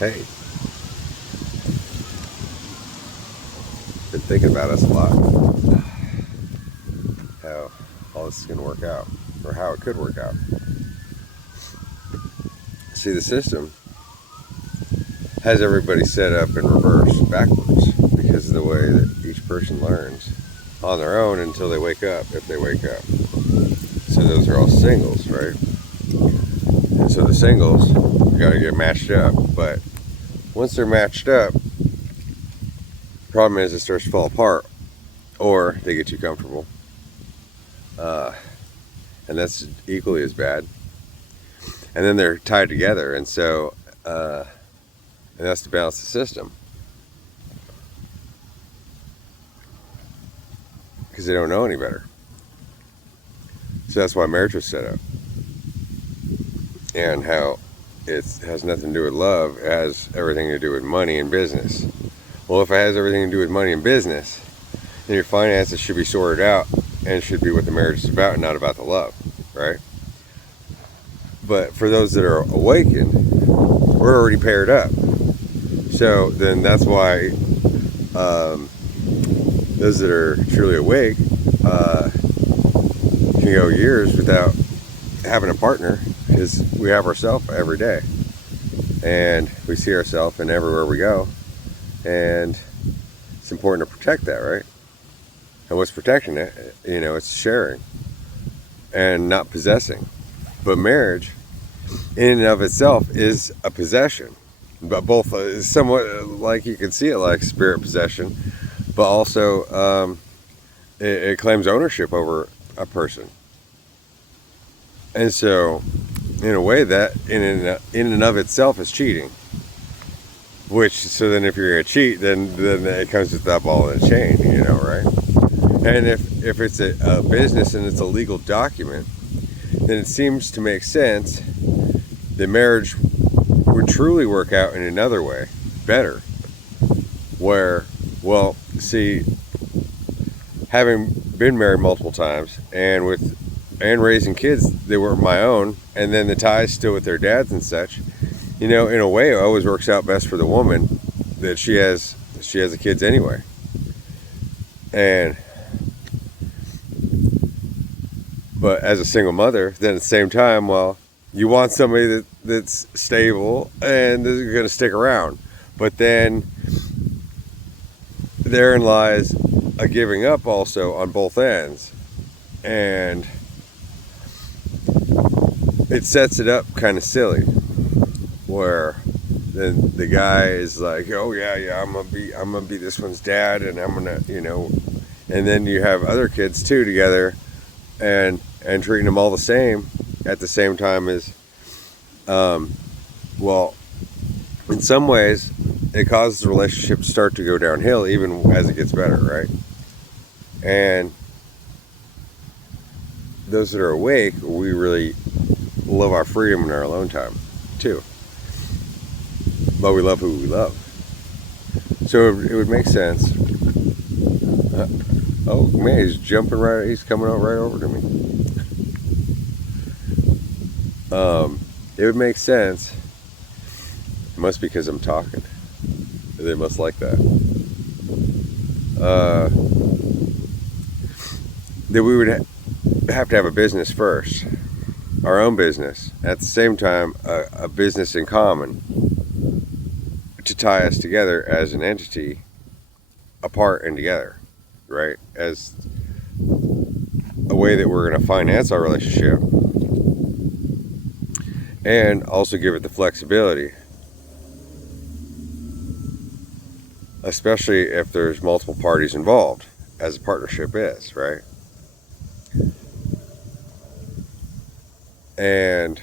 Hey, been thinking about us a lot. How all this is going to work out, or how it could work out. See, the system has everybody set up in reverse, backwards, because of the way that each person learns on their own until they wake up, if they wake up. So those are all singles, right? And so the singles got to get matched up. But once they're matched up, the problem is it starts to fall apart, or they get too comfortable. And that's equally as bad. And then they're tied together, and so and that's to balance the system, because they don't know any better. So that's why marriage was set up, and how it has nothing to do with love. It has everything to do with money and business. Well, if it has everything to do with money and business, then your finances should be sorted out and should be what the marriage is about, and not about the love, right? But for those that are awakened, we're already paired up. So then that's why those that are truly awake can go years without having a partner, because we have ourselves every day. And we see ourselves in everywhere we go. And it's important to protect that, right? And what's protecting it? It's sharing and not possessing. But marriage, in and of itself, is a possession. But both somewhat, like you can see it like spirit possession, but also it claims ownership over a person. And so, in a way, that in and of itself is cheating. So then if you're going to cheat, then it comes with that ball and a chain, right? And if it's a business and it's a legal document, then it seems to make sense that marriage would truly work out in another way, better. Where, well, see, having been married multiple times and raising kids that were my own, and then the ties still with their dads and such, in a way, it always works out best for the woman that she has the kids anyway. But as a single mother, then at the same time, well, you want somebody that's stable and is going to stick around. But then therein lies a giving up also on both ends. And it sets it up kind of silly, where then the guy is like, oh yeah, I'm gonna be this one's dad, and I'm gonna, and then you have other kids too together, and treating them all the same at the same time as, well, in some ways, it causes the relationship to start to go downhill even as it gets better, right? And those that are awake, we really love our freedom and our alone time too. But we love who we love. So it would make sense. Oh man, he's coming out right over to me. It would make sense. It must be because I'm talking. They must like that. That we would have to have a business first, our own business. At the same time, a business in common to tie us together as an entity, apart and together, right? As a way that we're going to finance our relationship, and also give it the flexibility, especially if there's multiple parties involved, as a partnership is, right? And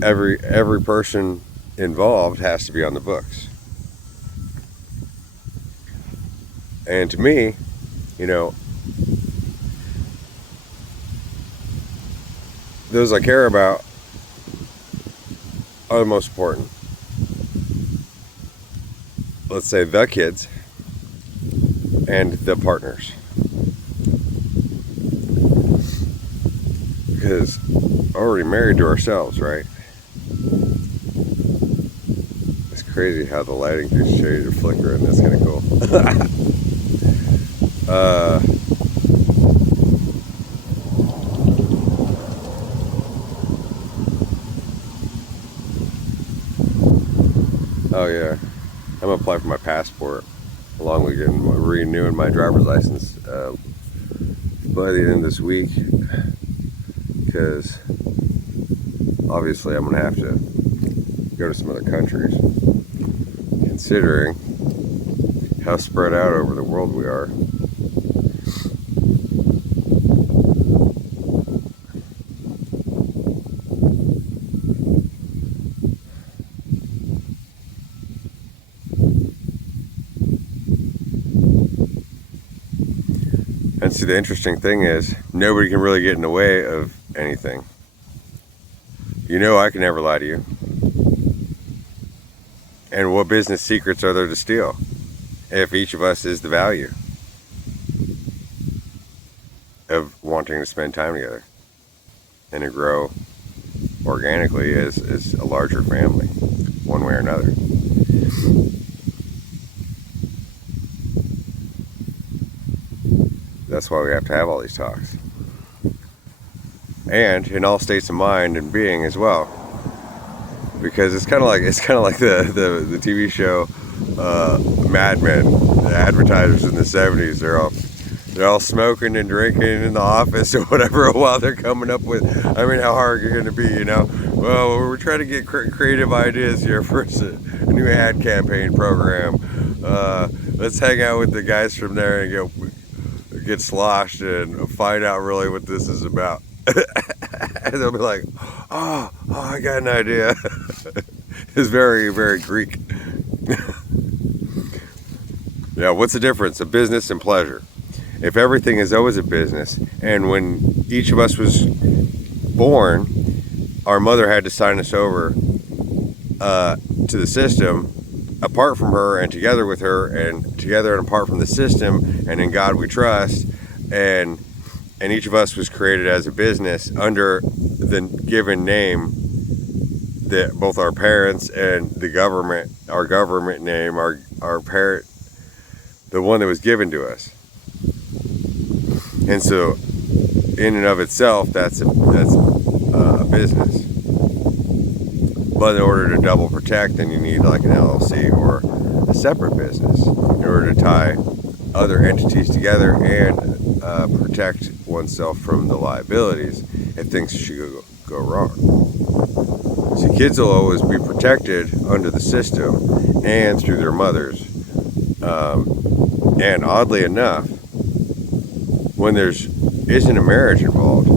every person involved has to be on the books. And to me, those I care about are the most important. Let's say the kids and the partners. is already married to ourselves, right? It's crazy how the lighting just shades are flickering. That's kind of cool. Oh yeah, I'm gonna apply for my passport along with renewing my driver's license by the end of this week, because obviously I'm gonna have to go to some other countries, considering how spread out over the world we are. And see, the interesting thing is, nobody can really get in the way of anything. You know I can never lie to you. And what business secrets are there to steal if each of us is the value of wanting to spend time together and to grow organically as a larger family, one way or another? That's why we have to have all these talks. And in all states of mind and being as well. Because it's kind of like the TV show Mad Men. The advertisers in the 70s, they're all smoking and drinking in the office or whatever while they're coming up with, I mean, how hard you're going to be, you know? Well, we're trying to get creative ideas here for a new ad campaign program. Let's hang out with the guys from there and get sloshed and find out really what this is about. And they'll be like, oh, I got an idea. It's very, very Greek. Yeah, what's the difference of business and pleasure? If everything is always a business, and when each of us was born, our mother had to sign us over to the system, apart from her and together with her, and together and apart from the system, and in God we trust, and each of us was created as a business under the given name that both our parents and the government, our government name, our parent, the one that was given to us. And so, in and of itself, that's a business. But in order to double protect, then you need like an LLC or a separate business in order to tie other entities together and protect oneself from the liabilities if things should go wrong. See, kids will always be protected under the system and through their mothers. And oddly enough, when there isn't a marriage involved,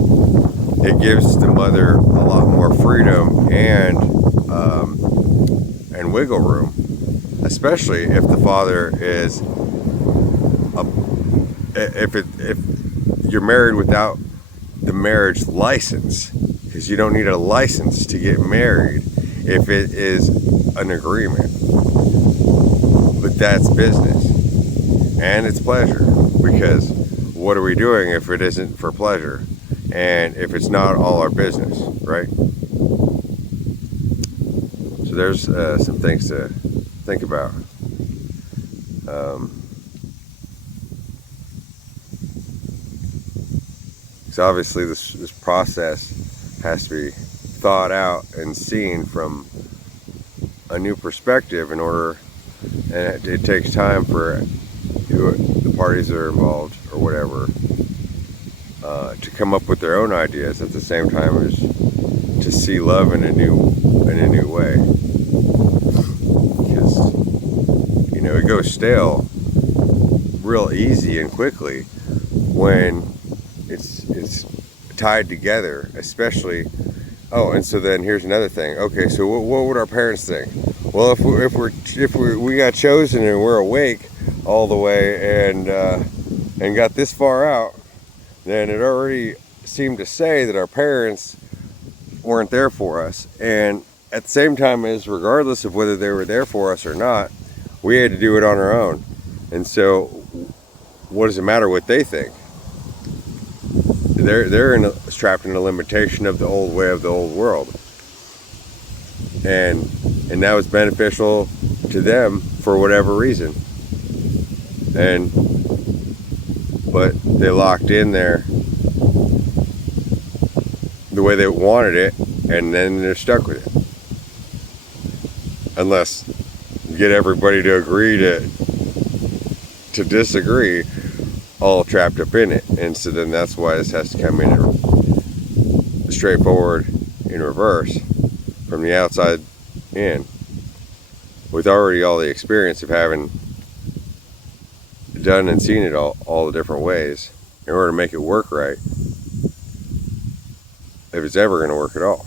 it gives the mother a lot more freedom and wiggle room, especially if the father is if you're married without the marriage license, because you don't need a license to get married if it is an agreement. But that's business and it's pleasure, because what are we doing if it isn't for pleasure and if it's not all our business, right? So there's some things to think about. So obviously this process has to be thought out and seen from a new perspective in order, and it takes time for the parties that are involved or whatever to come up with their own ideas at the same time as to see love in a new way. Because, you know, it goes stale real easy and quickly when it's tied together, especially. Oh, and so then here's another thing. Okay, so what would our parents think? Well, if we got chosen and we're awake all the way and got this far out, then it already seemed to say that our parents weren't there for us. And at the same time, as regardless of whether they were there for us or not, we had to do it on our own. And so, what does it matter what they think? they're trapped in a limitation of the old way of the old world, and that was beneficial to them for whatever reason, but they locked in there the way they wanted it, and then they're stuck with it unless you get everybody to agree to disagree, all trapped up in it. And so then that's why this has to come in straightforward in reverse from the outside in, with already all the experience of having done and seen it all the different ways in order to make it work right, if it's ever going to work at all.